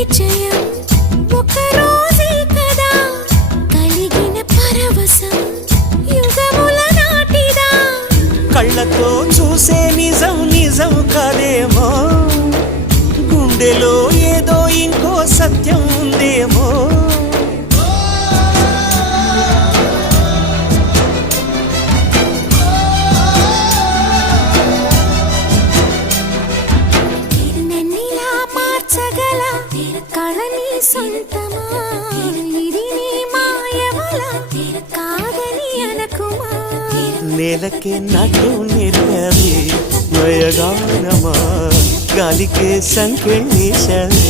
పరిచయం ఒక రోజే కదా కలిగిన పరవశం యుగముల నాటిదా కళ్ళతో చూసే నిజం నిజం కాదేమో గుండెలో ఏదో ఇంకో సత్యం ఉందేమో కళని సొంతమా ఇది నీ మాయవల కాదని అనకుమా నేలకే నటు నిర్గవి నయగానమా గాలికే సంకెళ్ళేశావే